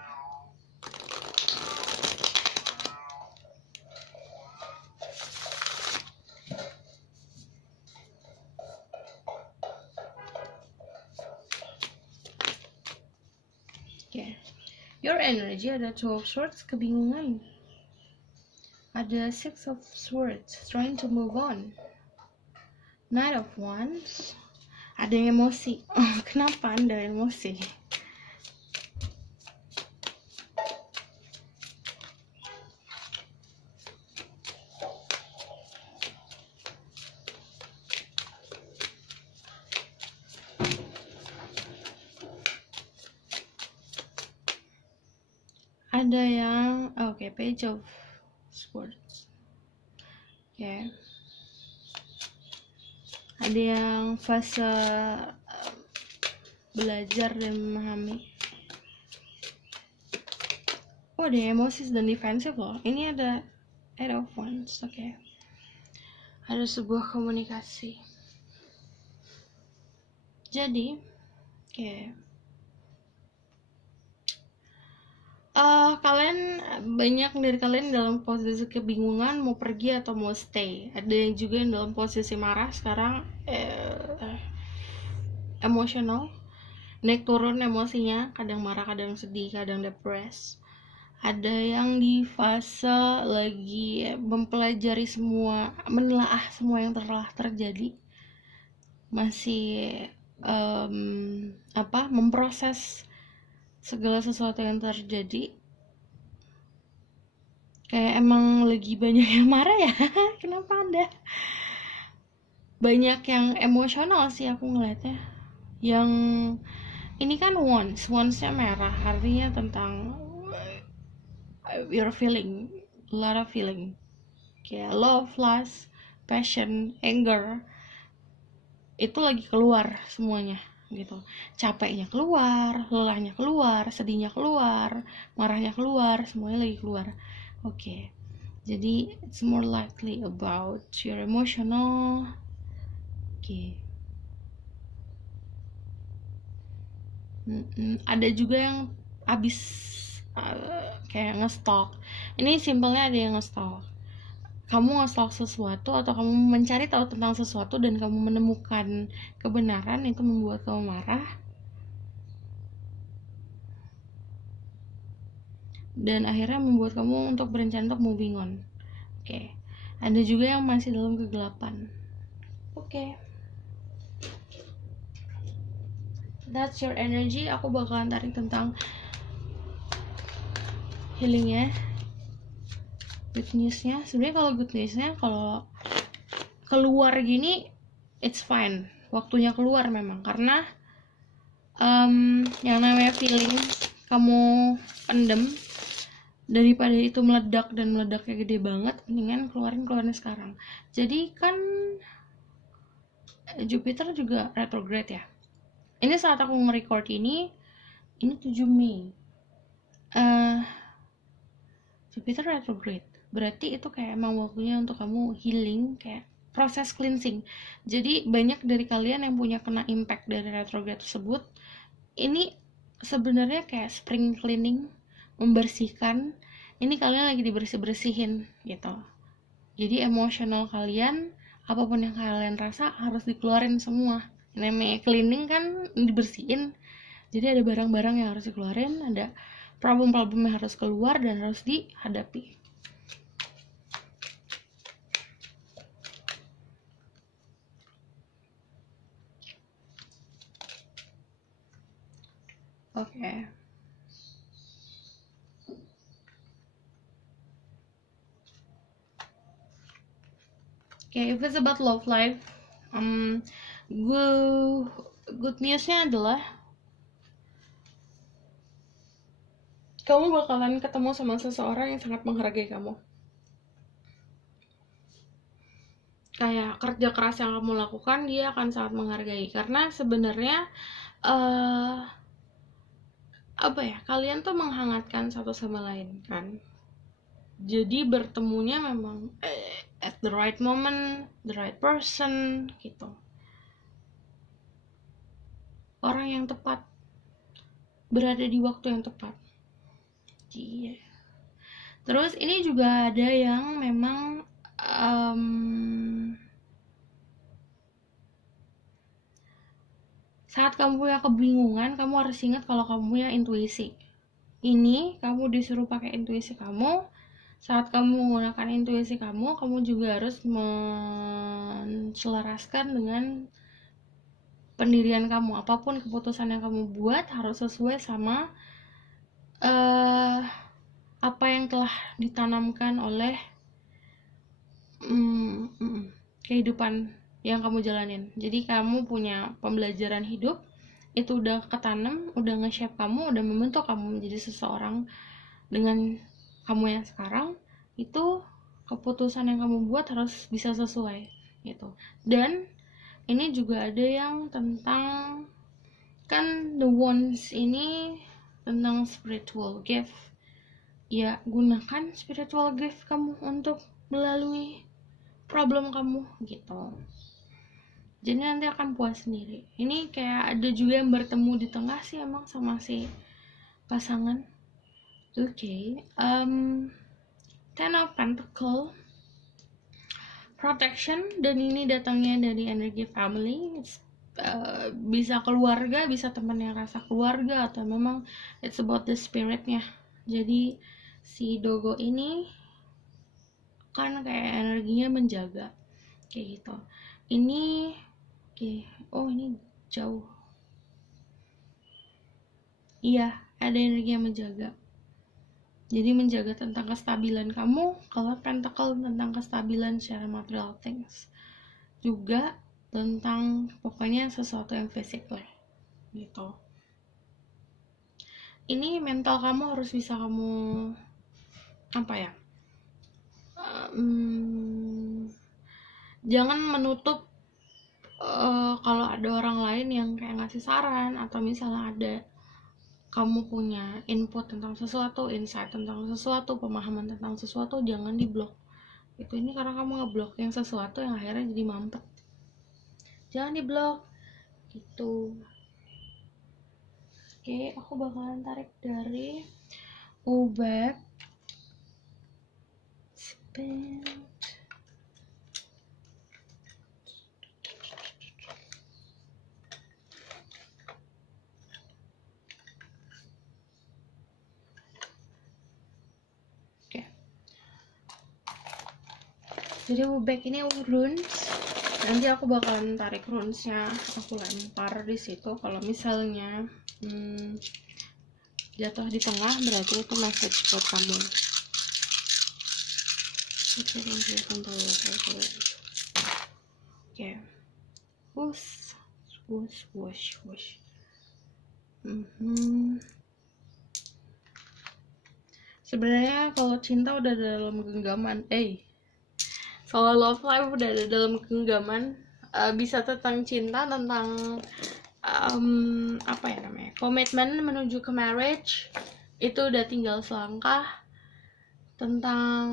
Okay. Your energy ada 2 of swords, kebingungan. Ada 6 of swords, trying to move on. Knight of Wands, ada yang emosi. Kenapa Anda emosi? Ada yang Page of Swords. Ada yang fase belajar dan memahami. Ada emosi dan defensif loh. Ini ada 8 of Wands. Ada sebuah komunikasi. Jadi banyak dari kalian dalam posisi kebingungan mau pergi atau mau stay. Ada yang juga yang dalam posisi marah sekarang, emosional, naik turun emosinya, kadang marah, kadang sedih, kadang depres. Ada yang di fase lagi mempelajari semua, menelaah semua yang telah terjadi, masih memproses segala sesuatu yang terjadi. Kayak emang lagi banyak yang marah ya. Kenapa Anda? Banyak yang emosional sih aku ngeliatnya. Yang ini kan Wands-nya merah, artinya tentang you're feeling a lot of feeling. Kayak love, lust, passion, anger. Itu lagi keluar semuanya gitu. Capeknya keluar, lelahnya keluar, sedihnya keluar, marahnya keluar, semuanya lagi keluar. Jadi it's more likely about your emotional. Ada juga yang abis kayak nge-stalk. Ini simpelnya ada yang nge-stalk. Kamu nge-stalk sesuatu atau kamu mencari tahu tentang sesuatu dan kamu menemukan kebenaran, itu membuat kamu marah. Dan akhirnya membuat kamu untuk berencana untuk moving on. Ada juga yang masih dalam kegelapan. That's your energy. Aku bakalan tarik tentang healingnya, good newsnya. Sebenarnya kalau good newsnya, kalau keluar gini it's fine, waktunya keluar memang, karena yang namanya feeling kamu pendem, daripada itu meledak dan meledaknya gede banget, mendingan keluarin sekarang. Jadi kan Jupiter juga retrograde ya. Ini saat aku nge-record ini 7 Mei. Jupiter retrograde. Berarti itu kayak emang waktunya untuk kamu healing, kayak proses cleansing. Jadi banyak dari kalian yang punya kena impact dari retrograde tersebut, ini sebenarnya kayak spring cleaning, membersihkan. Ini kalian lagi dibersih-bersihin gitu. Jadi emosional kalian apapun yang kalian rasa harus dikeluarin semua. Namanya cleaning kan dibersihin, jadi ada barang-barang yang harus dikeluarin, ada problem-problem yang harus keluar dan harus dihadapi. Oke. If it's about love life, good newsnya adalah kamu bakalan ketemu sama seseorang yang sangat menghargai kamu. Kayak kerja keras yang kamu lakukan, dia akan sangat menghargai. Karena sebenarnya kalian tuh menghangatkan satu sama lain kan. Jadi bertemunya memang at the right moment, the right person gitu. Orang yang tepat berada di waktu yang tepat. Iya. Terus ini juga ada yang memang saat kamu punya kebingungan, kamu harus ingat kalau kamu punya intuisi. Ini kamu disuruh pakai intuisi kamu. Saat kamu menggunakan intuisi kamu juga harus menselaraskan dengan pendirian kamu. Apapun keputusan yang kamu buat harus sesuai sama apa yang telah ditanamkan oleh kehidupan yang kamu jalanin. Jadi kamu punya pembelajaran hidup, itu udah ketanam, udah nge-shape kamu, udah membentuk kamu menjadi seseorang dengan kamu yang sekarang. Itu keputusan yang kamu buat harus bisa sesuai gitu. Dan ini juga ada yang tentang, kan the wands ini tentang spiritual gift. Ya, gunakan spiritual gift kamu untuk melalui problem kamu gitu. Jadi nanti akan puas sendiri. Ini kayak ada juga yang bertemu di tengah sih emang sama si pasangan. Oke. Ten of Pentacle, protection, dan ini datangnya dari energi family. Bisa keluarga, bisa teman yang rasa keluarga, atau memang it's about the spiritnya. Jadi si dogo ini kan kayak energinya menjaga kayak gitu. Ini ini jauh. Iya, ada energi yang menjaga. Jadi menjaga tentang kestabilan kamu. Kalau Pentacle tentang kestabilan secara material things, juga tentang pokoknya sesuatu yang fisik lah gitu. Ini mental kamu harus bisa kamu jangan menutup kalau ada orang lain yang kayak ngasih saran, atau misalnya ada kamu punya input tentang sesuatu, insight tentang sesuatu, pemahaman tentang sesuatu, jangan diblok itu. Ini karena kamu ngeblok yang sesuatu yang akhirnya jadi mampet. Jangan diblok gitu. Oke, aku bakalan tarik dari Ubek Spend. Jadi Ubek ini runes. Nanti aku bakalan tarik runesnya, aku lempar di situ. Kalau misalnya jatuh di tengah, berarti itu message buat kamu. Oke. Wush. Sebenarnya kalau cinta udah dalam genggaman, kalau love life udah ada dalam genggaman, bisa tentang cinta, tentang komitmen menuju ke marriage, itu udah tinggal selangkah. Tentang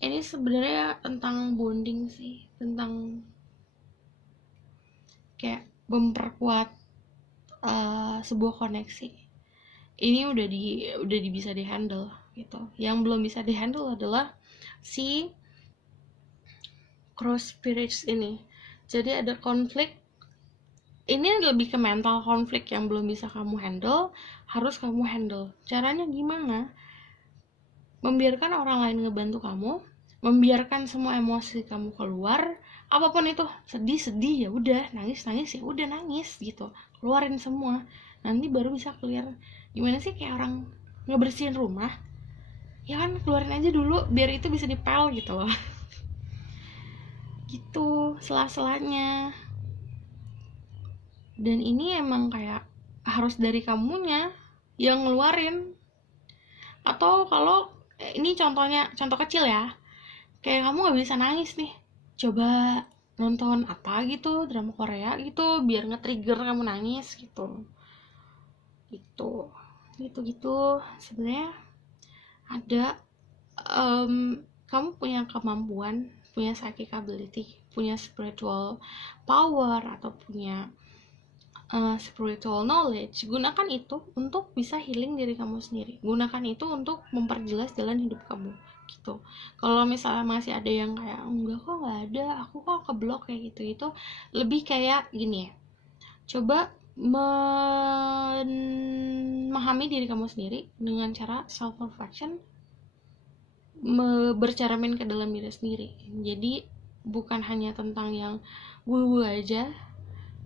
ini sebenarnya tentang bonding sih, tentang kayak memperkuat sebuah koneksi. Ini udah bisa dihandle gitu. Yang belum bisa dihandle adalah si cross spirits ini. Jadi ada konflik, ini lebih ke mental konflik yang belum bisa kamu handle, harus kamu handle. Caranya gimana? Membiarkan orang lain ngebantu kamu, membiarkan semua emosi kamu keluar, apapun itu, sedih ya udah, nangis ya udah nangis gitu, keluarin semua, nanti baru bisa clear. Gimana sih kayak orang ngebersihin rumah, ya kan, keluarin aja dulu biar itu bisa dipel gitu loh. Gitu sela-selanya. Dan ini emang kayak harus dari kamunya yang ngeluarin. Atau kalau ini contoh kecil ya, kayak kamu nggak bisa nangis nih, coba nonton apa gitu, drama Korea gitu, biar nge-trigger kamu nangis gitu. Gitu sebenarnya ada, kamu punya kemampuan, punya psychic ability, punya spiritual power, atau punya spiritual knowledge. Gunakan itu untuk bisa healing diri kamu sendiri, gunakan itu untuk memperjelas jalan hidup kamu gitu. Kalau misalnya masih ada yang kayak enggak kok, nggak ada, aku kok keblok kayak gitu, lebih kayak gini ya, coba memahami diri kamu sendiri dengan cara self reflection, bercermin ke dalam diri sendiri. Jadi bukan hanya tentang yang gue aja,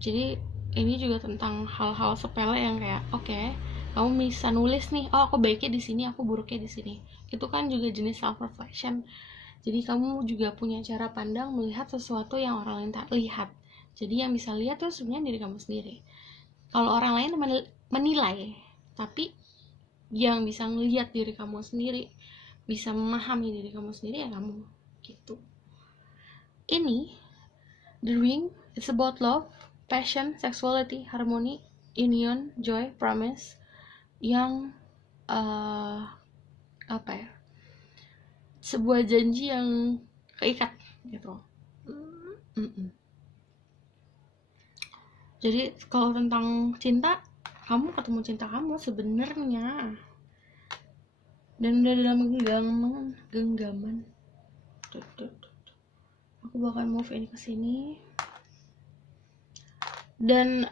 jadi ini juga tentang hal-hal sepele yang kayak oke, kamu bisa nulis nih, oh aku baiknya di sini, aku buruknya di sini. Itu kan juga jenis self reflection. Jadi kamu juga punya cara pandang melihat sesuatu yang orang lain tak lihat. Jadi yang bisa lihat tuh sebenarnya diri kamu sendiri. Kalau orang lain menilai, tapi yang bisa ngelihat diri kamu sendiri, bisa memahami diri kamu sendiri, ya kamu gitu. Ini The Ring, it's about love, passion, sexuality, harmony, union, joy, promise, yang apa ya, sebuah janji yang keikat gitu. Jadi kalau tentang cinta, kamu ketemu cinta kamu sebenarnya, dan udah dalam genggaman. Aku bakal move ini ke sini. Dan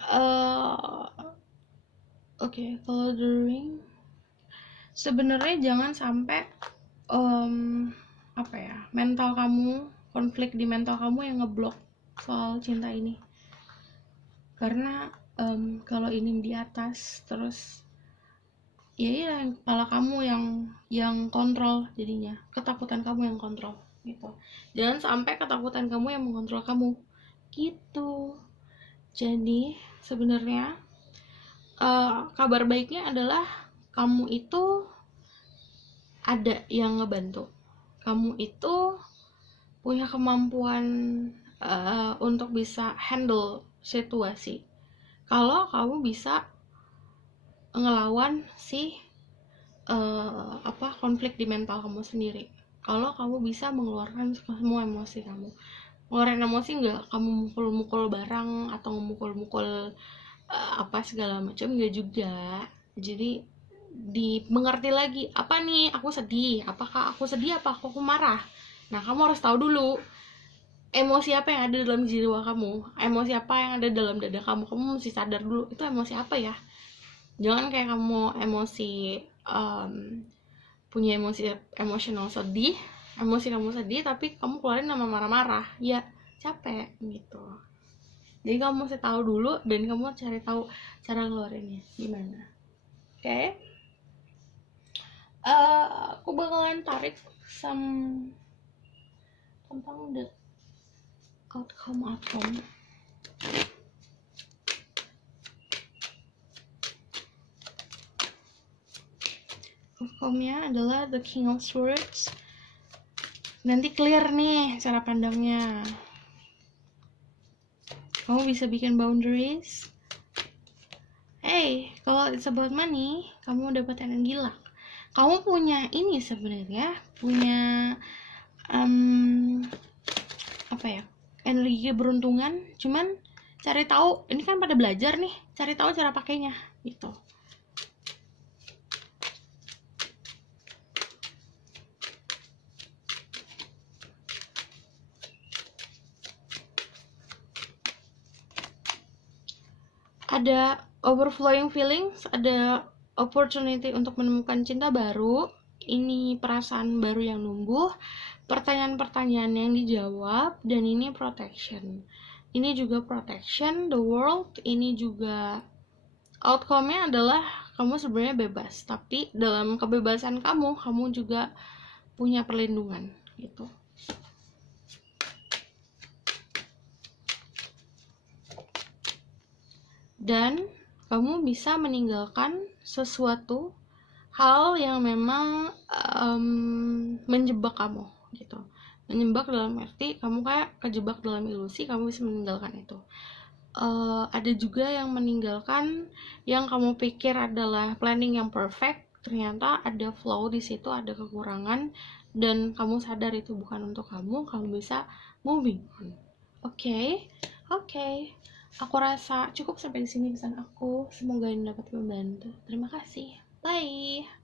oke, kalau The Ring sebenarnya jangan sampai apa ya, mental kamu, konflik di mental kamu yang ngeblok soal cinta ini. Karena kalau ini di atas terus, ya kepala kamu yang kontrol, jadinya ketakutan kamu yang kontrol gitu. Jangan sampai ketakutan kamu yang mengontrol kamu gitu. Jadi sebenarnya kabar baiknya adalah kamu itu ada yang ngebantu. Kamu itu punya kemampuan untuk bisa handle situasi. Kalau kamu bisa ngelawan si konflik di mental kamu sendiri. Kalau kamu bisa mengeluarkan semua emosi kamu. Ngeluarin emosi nggak kamu mukul-mukul barang atau mukul-mukul apa segala macam, nggak juga. Jadi dimengerti lagi, apa nih aku sedih, apakah aku sedih, apa aku marah. Nah, kamu harus tahu dulu emosi apa yang ada dalam jiwa kamu, emosi apa yang ada dalam dada kamu. Kamu mesti sadar dulu itu emosi apa ya. Jangan kayak kamu emosi punya emosi emosional sedih, emosi kamu sedih tapi kamu keluarin nama marah-marah, ya capek gitu. Jadi kamu mesti tahu dulu dan kamu cari tahu cara keluarinnya gimana. Oke? Aku bakalan tarik tentang the outcome. Outcome-nya adalah the King of Swords. Nanti clear nih cara pandangnya. Kamu bisa bikin boundaries. Hey, kalau it's about money, kamu dapat energi luck. Kamu punya ini sebenarnya, punya energi keberuntungan. Cuman cari tahu, ini kan pada belajar nih, cari tahu cara pakainya gitu. ada overflowing feelings, ada opportunity untuk menemukan cinta baru, ini perasaan baru yang numbuh, pertanyaan-pertanyaan yang dijawab, dan ini protection. Ini juga protection, the world, ini juga outcome-nya adalah kamu sebenarnya bebas, tapi dalam kebebasan kamu juga punya perlindungan gitu. Dan kamu bisa meninggalkan sesuatu hal yang memang menjebak kamu gitu. Menjebak dalam arti kamu kayak kejebak dalam ilusi, kamu bisa meninggalkan itu. Ada juga yang meninggalkan yang kamu pikir adalah planning yang perfect, ternyata ada flaw di situ, ada kekurangan, dan kamu sadar itu bukan untuk kamu bisa moving on. Oke. Aku rasa cukup sampai di sini pesan aku. Semoga ini dapat membantu. Terima kasih. Bye.